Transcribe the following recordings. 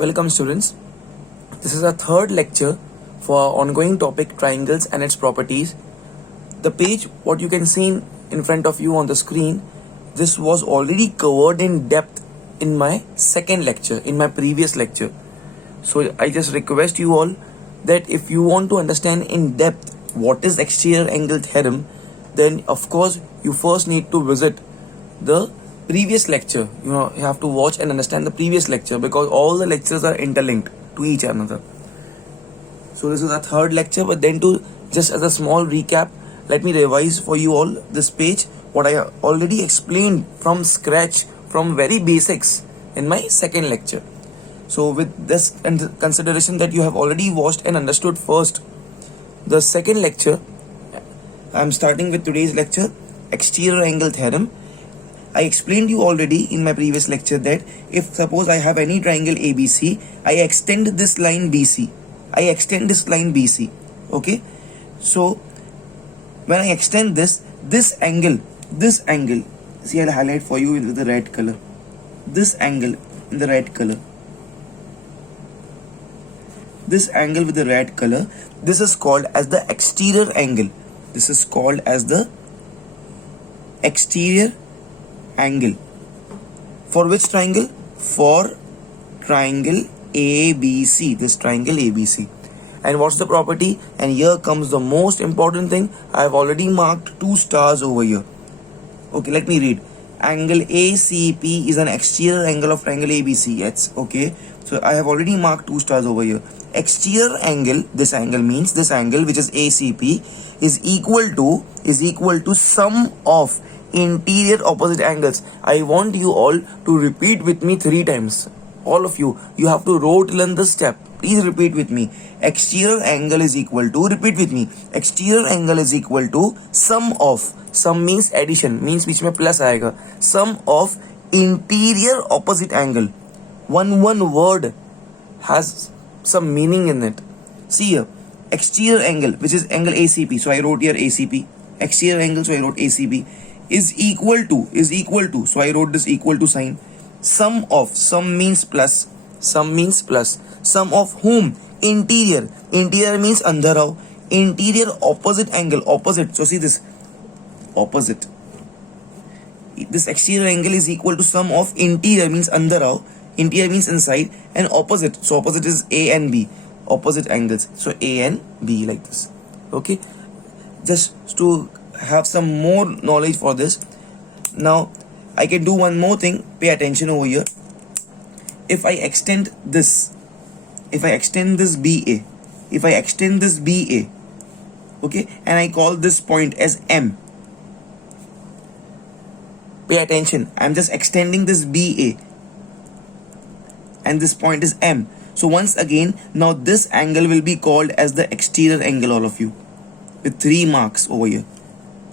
Welcome students. This is our third lecture for our ongoing topic triangles and its properties. The page what you can see in front of you on the screen, this was already covered in depth in my second lecture, in my previous lecture. So I just request you all that if you want to understand in depth what is exterior angle theorem, then of course you first need to visit the previous lecture. You have to watch and understand the previous lecture because all the lectures are interlinked to each another. So this is our third lecture, but then to just as a small recap, let me revise for you all this page what I already explained from scratch, from very basics in my second lecture. So with this consideration that you have already watched and understood first the second lecture, I am starting with today's lecture, exterior angle theorem. I explained you already in my previous lecture that if suppose I have any triangle ABC, I extend this line BC. I extend this line BC. Okay. So when I extend this angle, see, I'll highlight for you with the red color. This angle in the red color. This angle with the red color, this is called as the exterior angle. This is called as the exterior angle. For which triangle? For triangle ABC. This triangle ABC. And what's the property? And here comes the most important thing. I have already marked 2 stars over here. Okay, let me read. Angle ACP is an exterior angle of triangle ABC. Yes, okay. So I have already marked 2 stars over here. Exterior angle, this angle means this angle which is ACP is equal to sum of interior opposite angles. I want you all to repeat with me 3 times. All of you have to rote learn this step. Please repeat with me. Exterior angle is equal to, repeat with me. Exterior angle is equal to sum of, sum means addition, means which में plus आएगा. Sum of interior opposite angle. One word has some meaning in it. See here, exterior angle, which is angle ACP. So I wrote here ACP. Exterior angle, so I wrote ACP. Is equal to, so I wrote this equal to sign. Sum of, sum means plus, sum of whom? Interior means अंदर आओ. Interior opposite angle, opposite, so see this, opposite. This exterior angle is equal to sum of interior means अंदर आओ, interior means inside, and opposite, so opposite is A and B, opposite angles, so A and B, like this. Okay, just to have some more knowledge for this. Now I can do one more thing. Pay attention over here. If I extend this BA, okay, and I call this point as M. Pay attention. I'm just extending this BA and this point is M. So once again, now this angle will be called as the exterior angle, all of you, with 3 marks over here.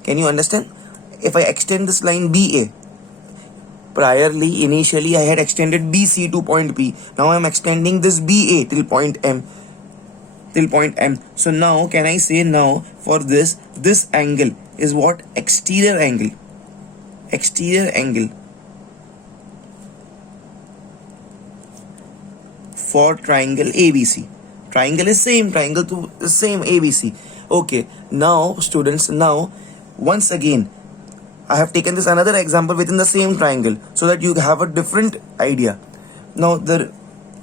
Can you understand? If I extend this line BA, initially I had extended BC to point P. Now I am extending this BA till point M. So now can I say now for this angle is what? Exterior angle. For triangle ABC. Triangle is same, triangle to the same ABC. Okay, now students, now once again I have taken this another example within the same triangle so that you have a different idea. Now the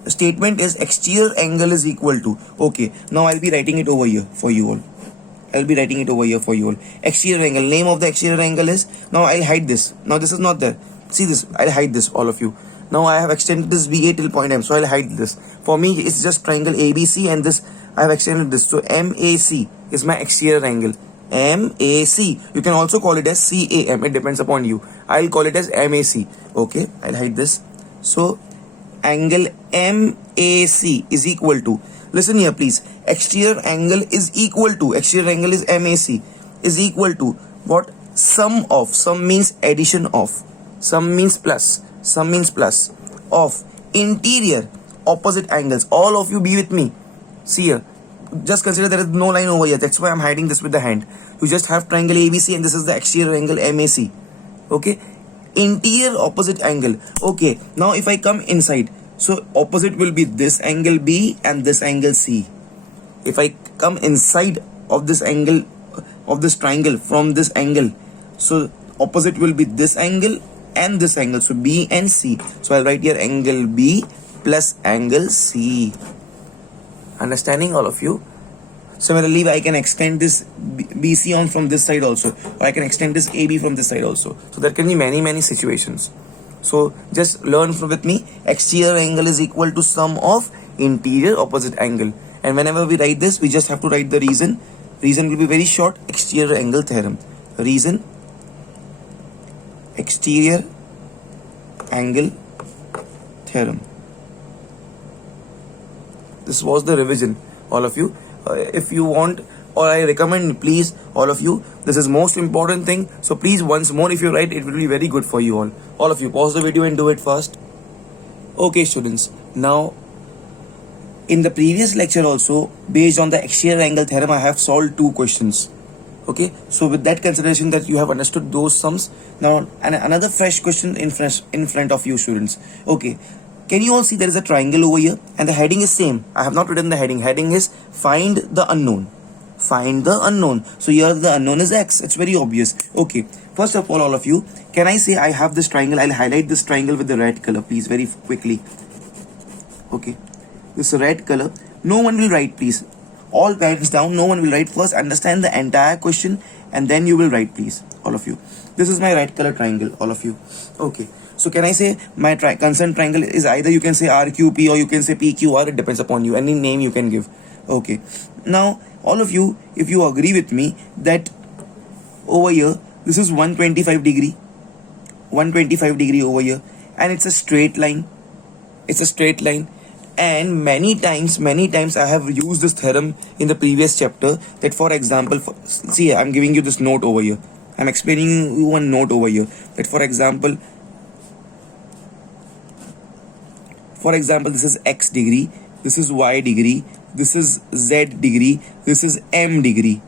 statement is exterior angle is equal to, okay, now I'll be writing it over here for you all. Exterior angle, name of the exterior angle is, now I'll hide this. Now this is not there. See this, I'll hide this, all of you. Now I have extended this BA till point M, so I'll hide this. For me, it's just triangle ABC and this, I have extended this. So MAC is my exterior angle. MAC. You can also call it as CAM. It depends upon you. I'll call it as MAC. Okay, I'll hide this. So angle MAC is equal to, listen here please, exterior angle is MAC is equal to what? Sum of, sum means addition of, sum means plus of interior opposite angles. All of you be with me. See here, just consider there is no line over here. That's why I'm hiding this with the hand. You just have triangle ABC and this is the exterior angle MAC. Okay, interior opposite angle. Okay, now if I come inside, So opposite will be this angle B and this angle C. If I come inside of this angle of this triangle from this angle, so opposite will be this angle and this angle, so B and C. So I'll write here angle B plus angle C. Understanding, all of you? Similarly, I can extend this BC on from this side also, or I can extend this AB from this side also. So there can be many situations. So just learn with me. Exterior angle is equal to sum of interior opposite angle. And whenever we write this, we just have to write the reason. Reason will be very short. Exterior angle theorem. Reason. Exterior angle theorem. This was the revision, all of you. If you want, or I recommend, please, all of you, this is most important thing. So please, once more, if you write, it will be very good for you all. All of you, pause the video and do it fast. Okay, students. Now, in the previous lecture also, based on the exterior angle theorem, I have solved 2 questions. Okay, so with that consideration that you have understood those sums, now another fresh question in front of you, students. Okay, can you all see there is a triangle over here and the heading is same? I have not written the heading. Heading is find the unknown. Find the unknown. So here the unknown is X. It's very obvious. Okay, first of all of you, can I say I have this triangle? I'll highlight this triangle with the red color, please, very quickly. Okay, this red color. No one will write, please. All parents down, no one will write. First understand the entire question and then you will write, please, all of you. This is my red color triangle, all of you. Okay, so can I say my concerned triangle is either you can say RQP or you can say PQR. It depends upon you. Any name you can give. Okay, now all of you, if you agree with me that over here this is 125 degree over here, and it's a straight line. It's a straight line. And many times I have used this theorem in the previous chapter, that for example, see, I'm giving you this note over here. I'm explaining you one note over here, that for example, this is X degree, this is Y degree, this is Z degree, this is M degree.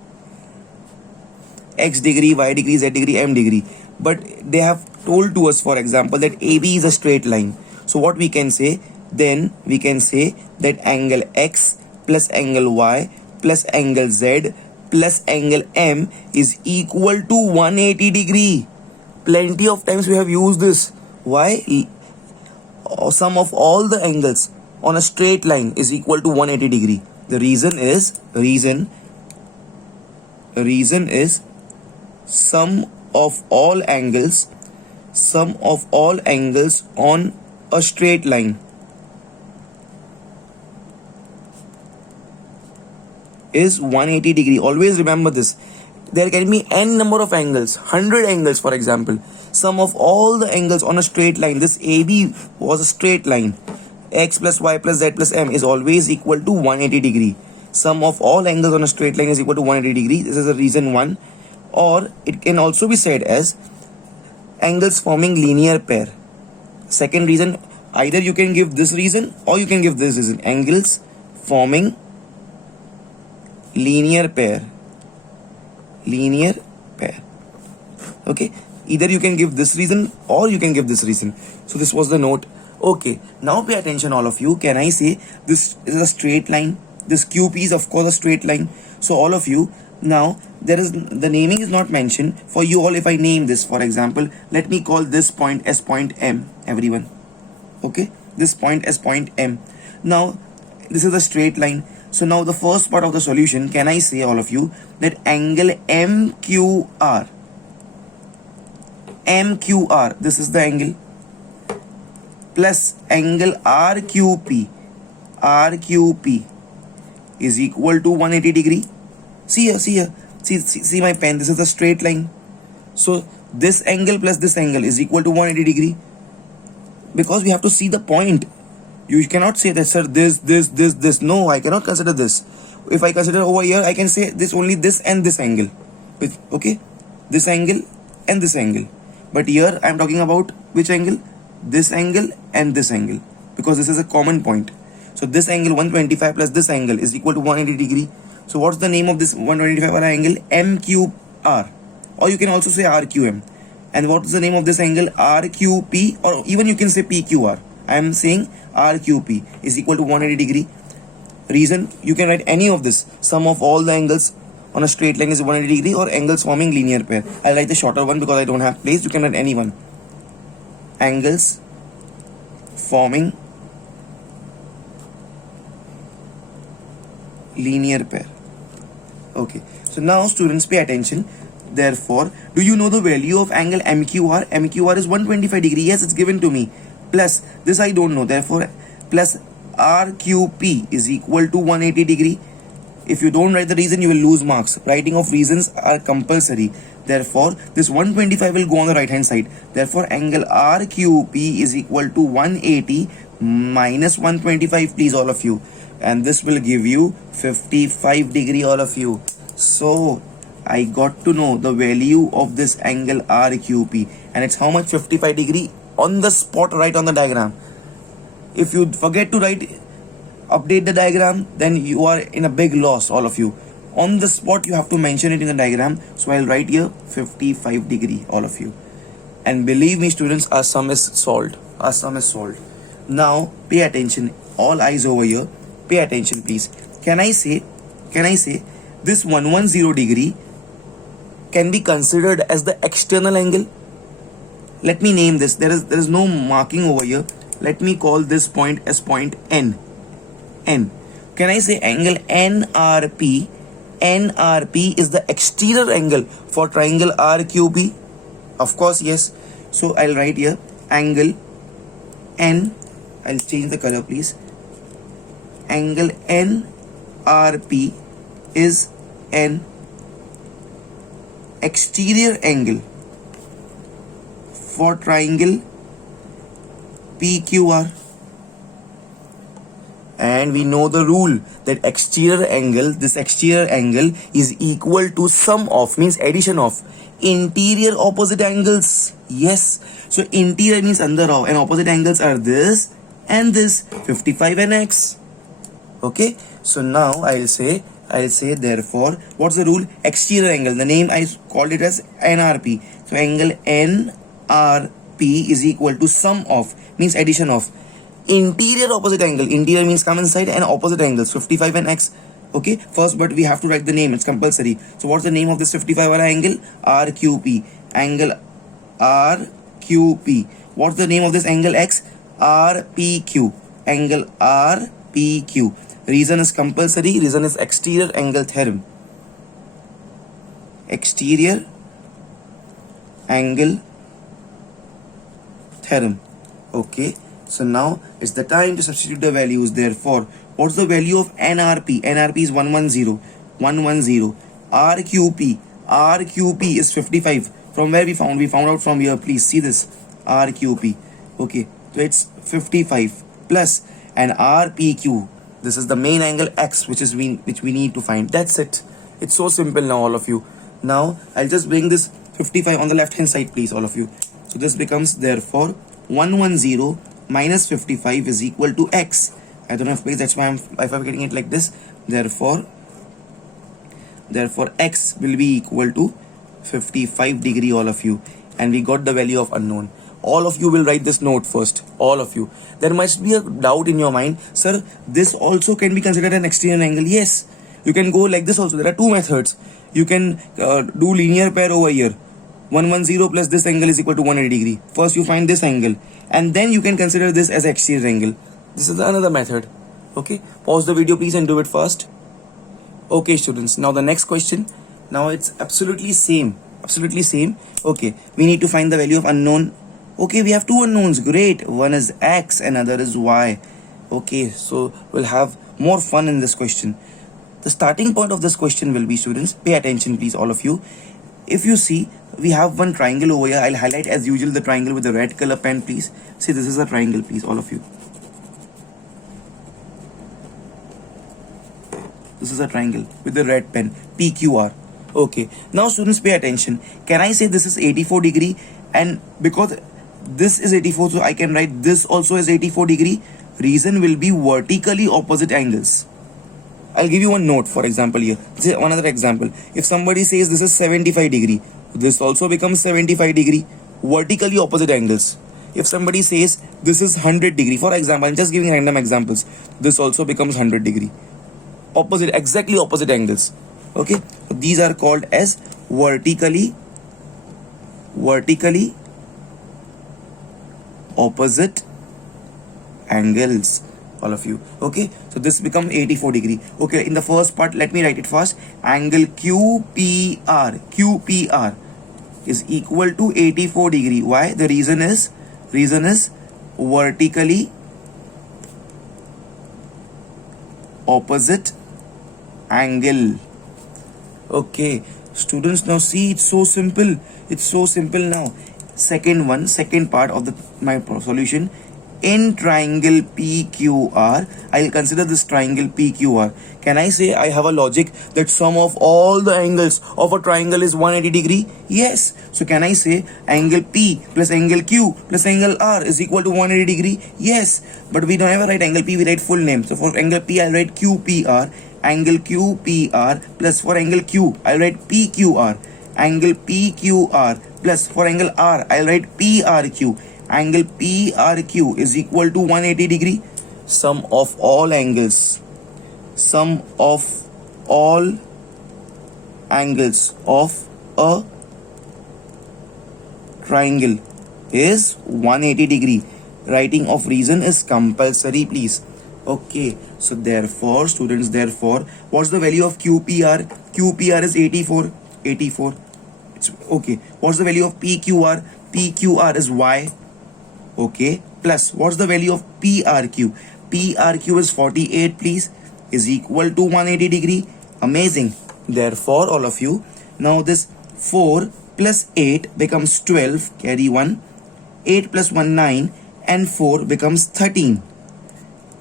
X degree, Y degree, Z degree, M degree. But they have told to us, for example, that AB is a straight line. So what we can say? Then we can say that angle X plus angle Y plus angle Z plus angle M is equal to 180 degree. Plenty of times we have used this. Why? Sum of all the angles on a straight line is equal to 180 degree. The reason is sum of all angles on a straight line is 180 degree. Always remember this. There can be n number of angles, 100 angles for example. Sum of all the angles on a straight line, this AB was a straight line. X plus Y plus Z plus M is always equal to 180 degree. Sum of all angles on a straight line is equal to 180 degree. This is the reason 1. Or it can also be said as angles forming linear pair. Second reason, either you can give this reason or you can give this reason. Angles forming linear pair. Okay, either you can give this reason or you can give this reason. So this was the note. Okay, now pay attention, all of you. Can I say this is a straight line? This QP is of course a straight line. So all of you, now there is the naming is not mentioned for you all. If I name this, for example, let me call this point as point M, everyone. Okay, this point as point M. Now this is a straight line. So now the first part of the solution, can I say, all of you, that angle MQR, this is the angle, plus angle RQP is equal to 180 degree. See here, see my pen, this is a straight line. So this angle plus this angle is equal to 180 degree, because we have to see the point. You cannot say that, sir, this. No, I cannot consider this. If I consider over here, I can say this only this and this angle. Okay, this angle and this angle. But here I am talking about which angle? This angle and this angle, because this is a common point. So this angle 125 plus this angle is equal to 180 degree. So what's the name of this 125 angle? MQR, or you can also say RQM. And what is the name of this angle? RQP, or even you can say PQR. I am saying RQP is equal to 180 degree. Reason, you can write any of this. Sum of all the angles on a straight line is 180 degree, or angles forming linear pair. I'll write the shorter one because I don't have place. You can write any one. Angles forming linear pair. Okay. So now students pay attention. Therefore, do you know the value of angle MQR? MQR is 125 degree. Yes, it's given to me. Plus, this I don't know. Therefore, plus RQP is equal to 180 degree. If you don't write the reason, you will lose marks. Writing of reasons are compulsory. Therefore, this 125 will go on the right hand side. Therefore, angle RQP is equal to 180 minus 125, please all of you. And this will give you 55 degree, all of you. So, I got to know the value of this angle RQP. And it's how much? 55 degree on the spot, right on the diagram. If you forget to update the diagram, then you are in a big loss, all of you. On the spot, you have to mention it in the diagram. So I'll write here 55 degree, all of you. And believe me, students, our sum is solved. Our sum is solved. Now, pay attention. All eyes over here. Pay attention, please. Can I say this 110 degree can be considered as the external angle? Let me name this. There is no marking over here. Let me call this point as point N. N. Can I say angle NRP? NRP is the exterior angle for triangle RQP? Of course, yes. So I'll write here angle N. I'll change the color, please. Angle NRP is an exterior angle for triangle PQR. And we know the rule that this exterior angle is equal to sum of, means addition of, interior opposite angles. Yes. So interior means under of, and opposite angles are this and this, 55 and X. Okay. So now I'll say therefore, what's the rule? Exterior angle. The name I called it as NRP. So angle NRP is equal to sum of, means addition of, interior opposite angle. Interior means come inside, and opposite angles 55 and X. Okay, first, but we have to write the name, it's compulsory. So what's the name of this 55 wala angle? RQP. Angle RQP. What's the name of this angle X? RPQ. Angle RPQ. Reason is compulsory. Reason is exterior angle theorem. Exterior angle theorem. Okay. So now it's the time to substitute the values. Therefore, what's the value of NRP? NRP is 110. 110. RQP. RQP is 55. From where we found? We found out from here. Please see this. RQP. Okay. So it's 55 plus and RPQ. This is the main angle X, which we need to find. That's it. It's so simple now, all of you. Now I'll just bring this 55 on the left hand side, please, all of you. So this becomes therefore 110 minus 55 is equal to X. I don't have space, that's why I'm getting it like this. Therefore X will be equal to 55 degree, all of you. And we got the value of unknown. All of you will write this note first. All of you. There must be a doubt in your mind. Sir, this also can be considered an exterior angle. Yes. You can go like this also. There are two methods. You can do linear pair over here. 110 plus this angle is equal to 180 degree. First you find this angle. And then you can consider this as exterior angle. This is another method. Okay. Pause the video please and do it fast. Okay students. Now the next question. Now it's absolutely same. Absolutely same. Okay. We need to find the value of unknown. Okay, we have two unknowns. Great. One is X and other is Y. Okay, so we'll have more fun in this question. The starting point of this question will be, students, pay attention please, all of you. If you see, we have one triangle over here. I'll highlight as usual the triangle with the red color pen, please. See, this is a triangle, please, all of you. This is a triangle with the red pen, PQR. Okay, now students pay attention. Can I say this is 84 degree? And because this is 84, so I can write this also as 84 degree. Reason will be vertically opposite angles. I'll give you one note, for example here. This is another example. If somebody says this is 75 degree, this also becomes 75 degree. Vertically opposite angles. If somebody says this is 100 degree, for example, I'm just giving random examples, this also becomes 100 degree. Opposite, exactly opposite angles. Okay, so these are called as vertically opposite angles, all of you. Okay, so this become 84 degree. Okay, in the first part, let me write it fast. Angle QPR is equal to 84 degree. Why? The reason is vertically opposite angle. Okay, students, now see, it's so simple. Now. Second part of my solution. In triangle PQR, I'll consider this triangle PQR. Can I say I have a logic that sum of all the angles of a triangle is 180 degree? Yes. So can I say angle P plus angle Q plus angle R is equal to 180 degree? Yes. But we don't ever write angle P, we write full name. So for angle P, I'll write QPR. Angle QPR plus for angle Q, I'll write PQR. Angle PQR plus for angle R, I'll write PRQ. Angle PRQ is equal to 180 degree. Sum of all angles of a triangle is 180 degree. Writing of reason is compulsory, please. Okay, so therefore, students, what's the value of QPR? QPR is 84. It's okay. What's the value of PQR? PQR is Y. Okay, plus what's the value of PRQ? PRQ is 48, please, is equal to 180 degree. Amazing. Therefore, all of you, now this 4 plus 8 becomes 12, carry 1. 8 plus 1, 9, and 4 becomes 13.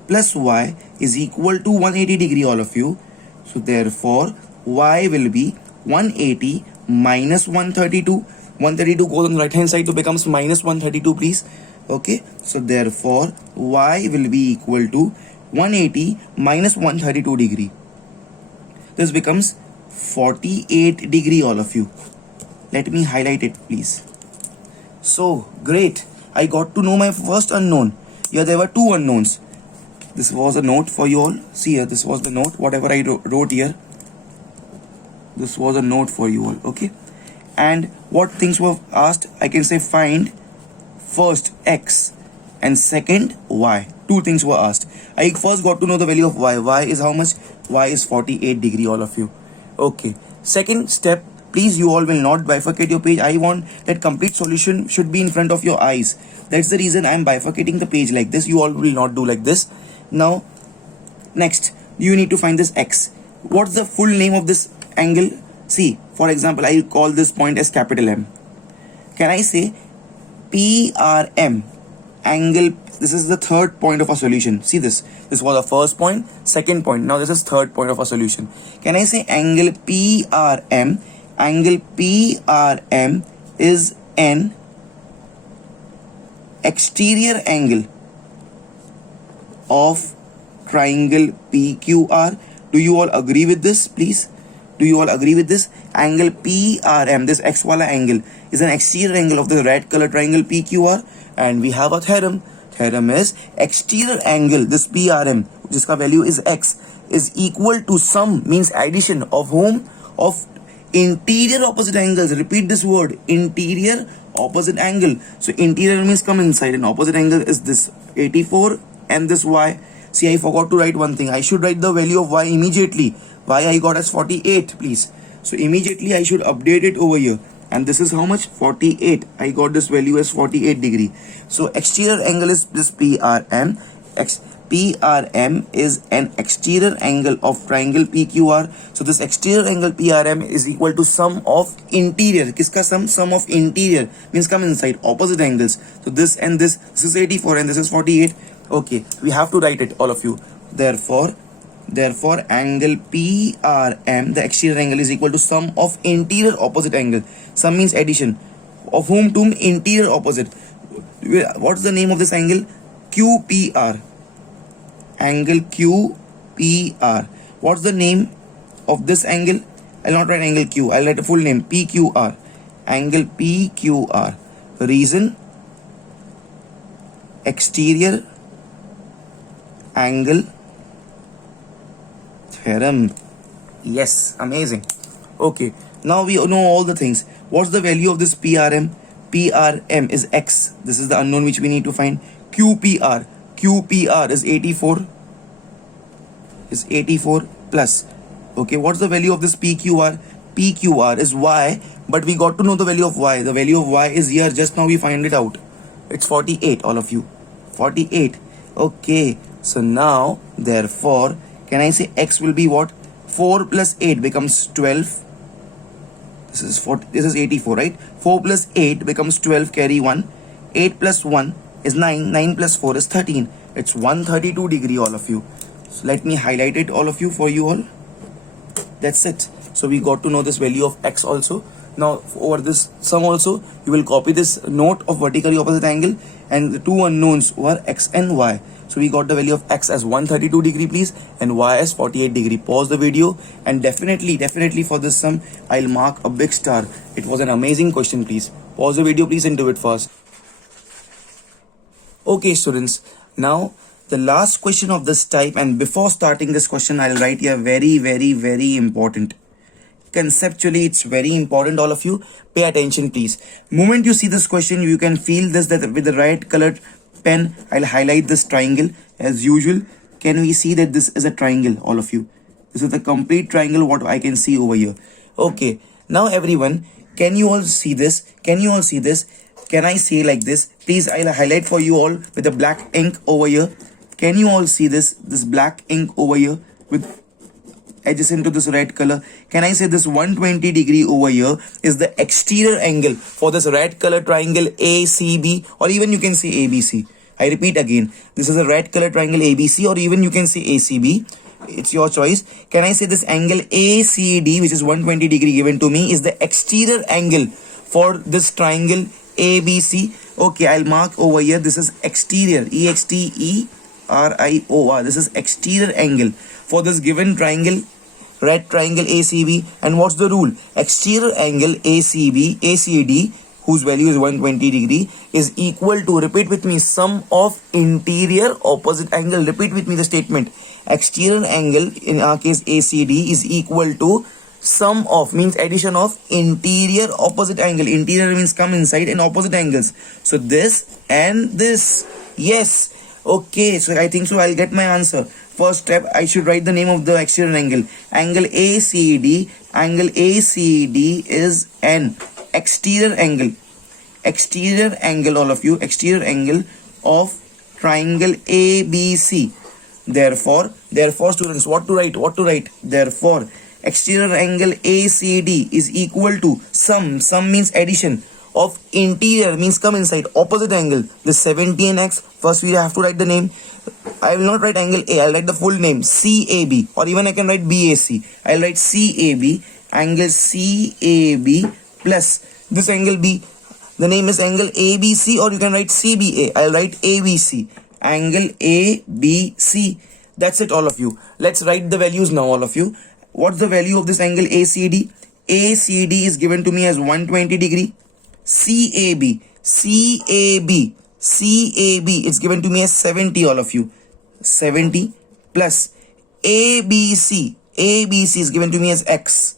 Plus Y is equal to 180 degree, all of you. So therefore, Y will be 180 minus 132. 132 goes on the right hand side to becomes minus 132, please. Okay, so therefore Y will be equal to 180 minus 132 degree. This becomes 48 degree, all of you. Let me highlight it, please. So great, I got to know my first unknown. Here there were two unknowns. This was a note for you all. See here, this was the note, whatever I wrote here. This was a note for you all, okay? And what things were asked? I can say find first X and second Y. Two things were asked. I first got to know the value of Y. Y is how much? Y is 48 degree, all of you. Okay. Second step, please, you all will not bifurcate your page. I want that complete solution should be in front of your eyes. That's the reason I'm bifurcating the page like this. You all will not do like this. Now, next, you need to find this X. What's the full name of this angle? See, for example, I'll call this point as capital M. Can I say PRM angle? This is the third point of a solution. See this. This was the first point, second point. Now this is third point of a solution. Can I say angle PRM? Angle PRM is an exterior angle of triangle PQR. Do you all agree with this, please? Do you all agree with this? Angle PRM, this X wala angle, is an exterior angle of the red color triangle PQR. And we have a theorem. Theorem is exterior angle, this PRM, jiska value is X, is equal to sum, means addition of whom? Of interior opposite angles. Repeat this word, interior opposite angle. So interior means come inside, and opposite angle is this 84 and this Y. See, I forgot to write one thing. I should write the value of Y immediately. Y I got as 48, please. So immediately I should update it over here. And this is how much? 48. I got this value as 48 degree. So exterior angle is this PRM. PRM is an exterior angle of triangle PQR. So this exterior angle PRM is equal to sum of interior. Kiska sum? Sum of interior means come inside, opposite angles. So this and this is 84 and this is 48. Okay, we have to write it, all of you. Therefore angle PRM, the exterior angle, is equal to sum of interior opposite angle. Sum means addition. Of whom to? Interior opposite. What's the name of this angle? QPR. Angle QPR. What's the name of this angle? I'll not write angle Q. I'll write a full name, PQR. Angle PQR. Reason exterior angle theorem. Yes, amazing. Okay, now we know all the things. What's the value of this PRM? PRM is X. This is the unknown which we need to find. QPR. QPR is 84. Is 84 plus. Okay, what's the value of this PQR? PQR is Y, but we got to know the value of Y. The value of Y is here. Just now we find it out. It's 48, all of you. 48. Okay, so now, therefore, can I say X will be what? 4 plus 8 becomes 12. This is 40, this is 84, right? 4 plus 8 becomes 12, carry 1. 8 plus 1 is 9. 9 plus 4 is 13. It's 132 degree, all of you. So let me highlight it, all of you, for you all. That's it. So we got to know this value of X also. Now over this sum also, you will copy this note of vertically opposite angle and the two unknowns were X and Y. So we got the value of X as 132 degree, please, and Y as 48 degree. Pause the video, and definitely for this sum, I'll mark a big star. It was an amazing question, please. Pause the video, please, and do it fast. Okay, students. Now the last question of this type, and before starting this question, I'll write here very important. Conceptually, it's very important, all of you. Pay attention, please. Moment you see this question, you can feel this, that with the right colored pen, I'll highlight this triangle as usual. Can we see that this is a triangle, all of you? This is the complete triangle what I can see over here. Okay, now everyone, can you all see this? Can you all see this? Can I say like this? Please, I'll highlight for you all with the black ink over here. Can you all see this black ink over here with adjacent to this red color? Can I say this 120 degree over here is the exterior angle for this red color triangle ACB, or even you can say ABC. I repeat again, this is a red color triangle ABC, or even you can say ACB. It's your choice. Can I say this angle ACD, which is 120 degree given to me, is the exterior angle for this triangle ABC? Okay, I'll mark over here. This is exterior, EXTERIOR. This is exterior angle for this given triangle, red triangle ACB. And what's the rule? Exterior angle ACD, whose value is 120 degree, is equal to, repeat with me, sum of interior opposite angle. Repeat with me the statement. Exterior angle, in our case ACD, is equal to sum of, means addition of, interior opposite angle. Interior means come inside, and opposite angles. So this and this. Yes. Okay, so I think so I'll get my answer. First step, I should write the name of the exterior angle. Angle ACD. Angle ACD is an exterior angle. Exterior angle, all of you. Exterior angle of triangle ABC. Therefore, students, what to write? Therefore, exterior angle ACD is equal to sum means addition, of interior means come inside, opposite angle, this 70 and X. First we have to write the name. I will not write angle A, I'll write the full name, CAB, or even I can write BAC. I'll write CAB, angle CAB plus this angle B. The name is angle ABC, or you can write CBA. I'll write ABC, angle ABC. That's it, all of you. Let's write the values now, all of you. What's the value of this angle ACD? ACD is given to me as 120 degree. CAB it's given to me as 70, all of you. 70 plus ABC is given to me as X.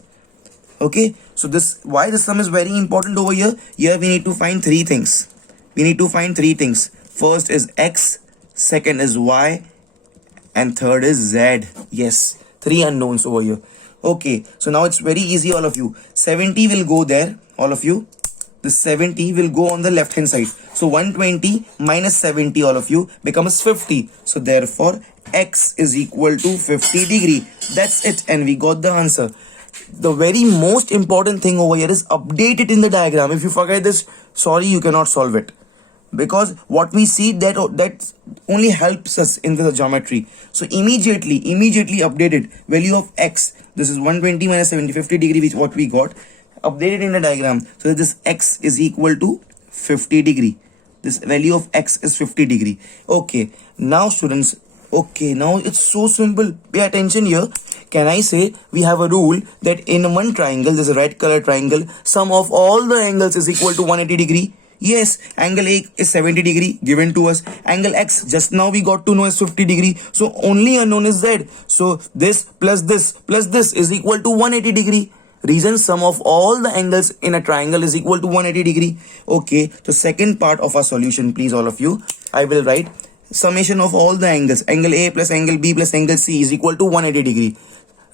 Okay, so this, why the sum is very important over here? Here we need to find three things. First is X, second is Y, and third is Z. Yes, three unknowns over here. Okay, so now it's very easy, all of you. 70 will go there, all of you. The 70 will go on the left hand side. So 120 minus 70, all of you, becomes 50. So therefore, X is equal to 50 degree. That's it, and we got the answer. The very most important thing over here is update it in the diagram. If you forget this, sorry, you cannot solve it. Because what we see, that only helps us in the geometry. So immediately update it. Value of X, this is 120 minus 70, 50 degree, which what we got. Update it in the diagram. So this X is equal to 50 degree. This value of X is 50 degree. Okay, now students, okay, now it's so simple. Pay attention here. Can I say we have a rule that in one triangle, there's a red color triangle, sum of all the angles is equal to 180 degree. Yes, angle A is 70 degree given to us. Angle X just now we got to know is 50 degree. So only unknown is Z. So this plus this is equal to 180 degree. Reason sum of all the angles in a triangle is equal to 180 degree. Okay, so second part of our solution, please all of you. I will write summation of all the angles. Angle A plus angle B plus angle C is equal to 180 degree.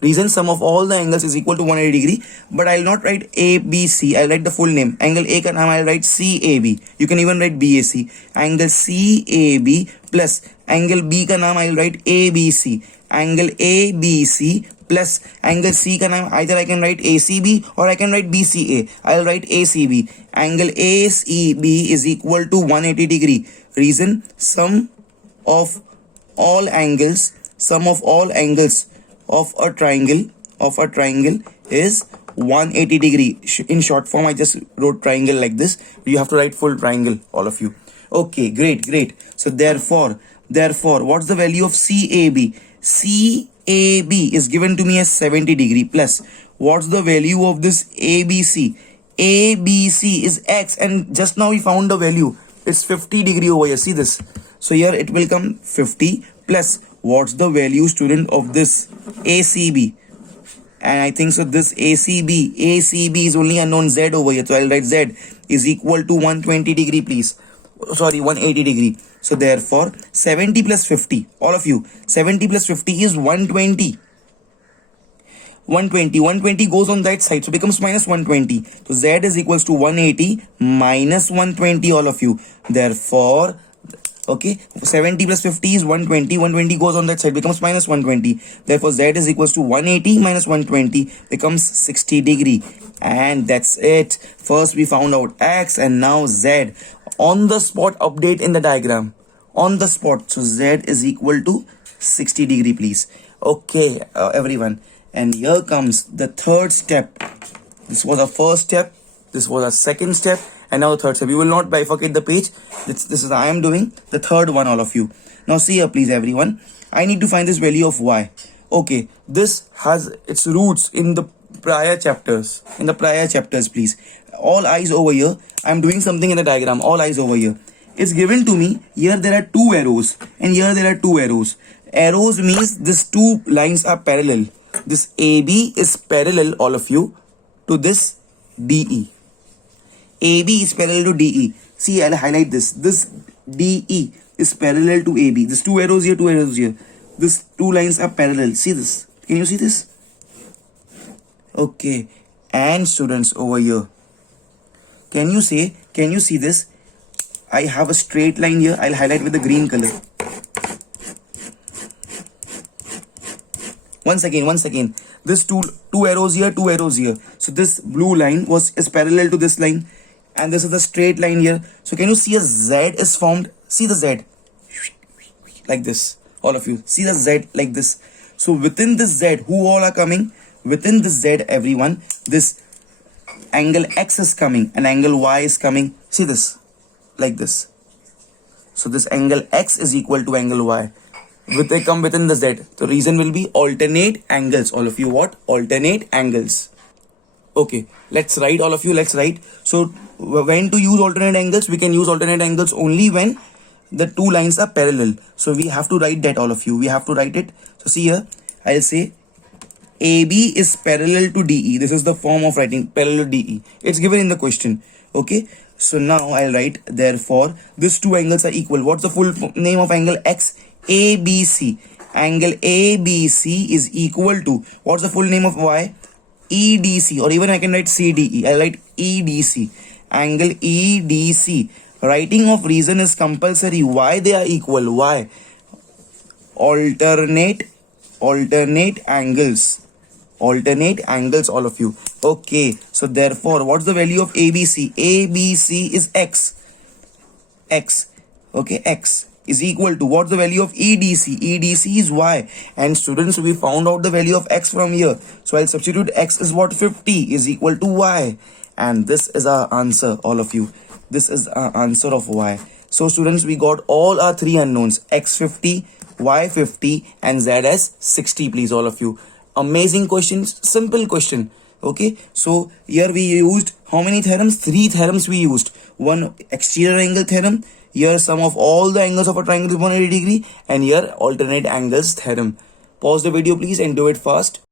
Reason sum of all the angles is equal to 180 degree, but I'll not write ABC. I'll write the full name. Angle A ka naam I'll write CAB. You can even write BAC. Angle CAB plus angle B ka naam I'll write ABC. Angle ABC plus angle C ka naam either I can write ACB or I can write BCA. I'll write ACB. Angle ACB is equal to 180 degree. Reason sum of all angles of a triangle is 180 degree. In short form, I just wrote triangle like this. You have to write full triangle, all of you. Okay, great. So therefore, what's the value of CAB? CAB is given to me as 70 degree plus. What's the value of this ABC? ABC is X, and just now we found the value. It's 50 degree over here. See this. So here it will come 50 plus. What's the value, student, of this ACB? And I think so this ACB is only unknown Z over here. So I'll write Z is equal to 120 degree, please. Sorry, 180 degree. So therefore, 70 plus 50, all of you, 70 plus 50 is 120. 120 goes on that side, so becomes minus 120. So Z is equals to 180 minus 120, all of you. Therefore, okay, 70 plus 50 is 120. 120 goes on that side, becomes minus 120. Therefore, Z is equals to 180 minus 120 becomes 60 degree. And that's it. First we found out X and now Z. On the spot update in the diagram. On the spot. So Z is equal to 60 degree, please. Okay, everyone. And here comes the third step. This was our first step. This was our second step. And now the third step. You will not bifurcate the page. This is I am doing the third one, all of you. Now see here, please, everyone. I need to find this value of Y. Okay, this has its roots in the prior chapters. Please. All eyes over here. I'm doing something in the diagram. All eyes over here. It's given to me. Here there are two arrows. And here there are two arrows. Arrows means these two lines are parallel. This AB is parallel, all of you, to this DE. AB is parallel to DE. See, I'll highlight this. This DE is parallel to AB. These two arrows here, two arrows here. These two lines are parallel. See this. Can you see this? Okay. And students over here. Can you see this? I have a straight line here. I'll highlight with the green color. Once again. This two arrows here, two arrows here. So this blue line is parallel to this line. And this is the straight line here. So can you see a Z is formed? See the Z. Like this. All of you. See the Z like this. So within this Z, who all are coming? Within this Z, everyone, this angle X is coming and angle Y is coming. See this. Like this. So this angle X is equal to angle Y. They come within the Z. The reason will be alternate angles. All of you, what? Alternate angles. Okay, let's write, all of you, let's write. So when to use alternate angles? We can use alternate angles only when the two lines are parallel. So we have to write that, all of you. We have to write it. So see here, I'll say AB is parallel to DE. This is the form of writing parallel to DE. It's given in the question. Okay, so now I'll write, therefore, these two angles are equal. What's the full name of angle X? ABC. Angle ABC is equal to, what's the full name of Y? EDC, or even I can write CDE. I write EDC. Angle EDC. Writing of reason is compulsory. Why they are equal? Why? Alternate angles. Alternate angles, all of you. Okay, so therefore, what's the value of ABC? ABC is X. Okay, X is equal to, what's the value of EDC? EDC is Y. And students, we found out the value of X from here. So I'll substitute X is what? 50 is equal to Y. And this is our answer, all of you. This is our answer of Y. So students, we got all our three unknowns. X 50, Y 50 and Z as 60, please, all of you. Amazing questions. Simple question. Okay, so here we used how many theorems? 3 theorems we used. One exterior angle theorem, here sum of all the angles of a triangle is 180 degree, and here alternate angles theorem. Pause the video please and do it fast.